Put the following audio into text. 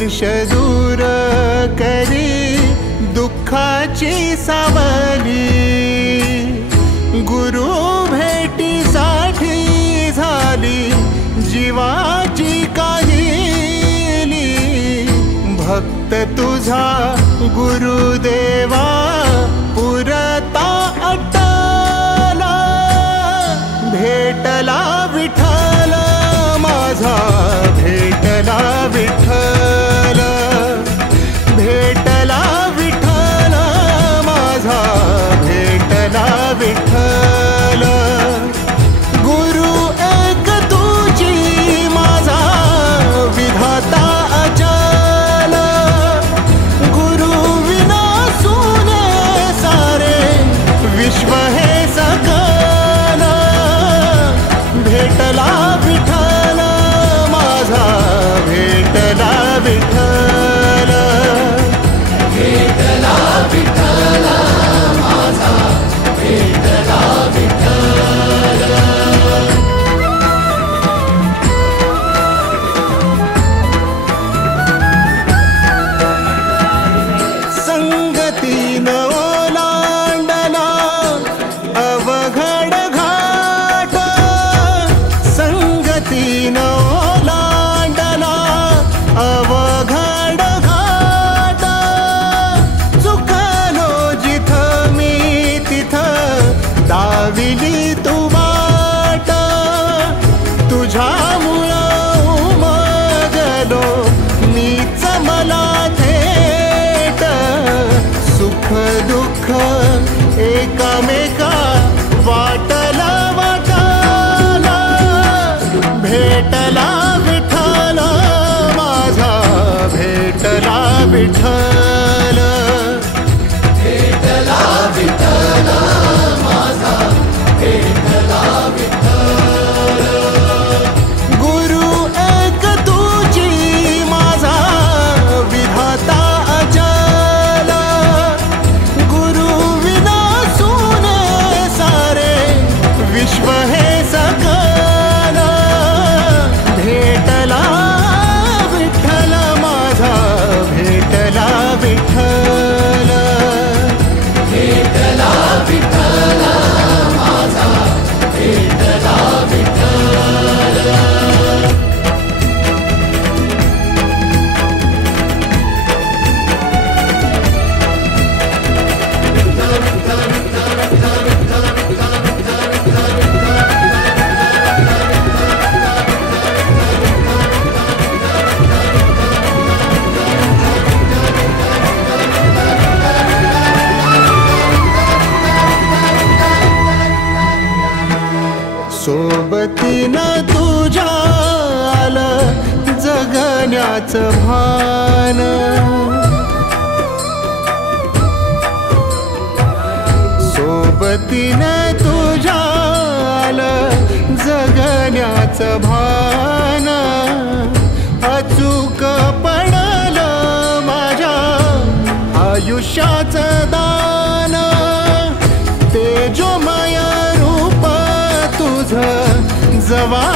वर्ष दूर करी दुःखाची सावली, गुरु भेटीसाठी झाली जीवाची काहिली। भक्त तुझा गुरुदेवा पुरता अटला, भेटला विठ्ठल माझा, भेटला विठ्ठल, भेटला विठ्ठल माझा, भेटला विठ्ठल। गुरु एक तुझी माझा विधाता अचल, गुरु विना सुने सारे विश्व हे सकल। भेटला विठ्ठल माझा, भेटला विठ्ठल, भेटला विठ्ठल माझा, भेटला विठ्ठल। संगतीन ओलांडला अवघड घाट, संगतीन ओलांडला अवघड घाट। चुकलो जिथं मी तिथं दाविली तू वाट, तुझ्यामुळं उमगलो मीच मला थेट। सुख दुःख एकामेका वाटला वाटाला, भेटला विठ्ठल माझा, भेटला विठ्ठल, भेटला विठ्ठल माझा, भेटला विठ्ठल। गुरु एक तुझी माझा विधाता अचल, गुरु विना सुने सारे विश्व हे सकल। भेटला विठ्ठल माझा, भेटला विठ्ठल, भेटला विठ्ठल माझा, भेटला विठ्ठल। सोबतीनं तुझ्या आलं जगण्याचं भान, सोबतीनं तुझ्या आलं जगण्याचं भान। अचूक पडलं माझ्या आयुष्याचं दान, तेजोमय रूप तुझं जवा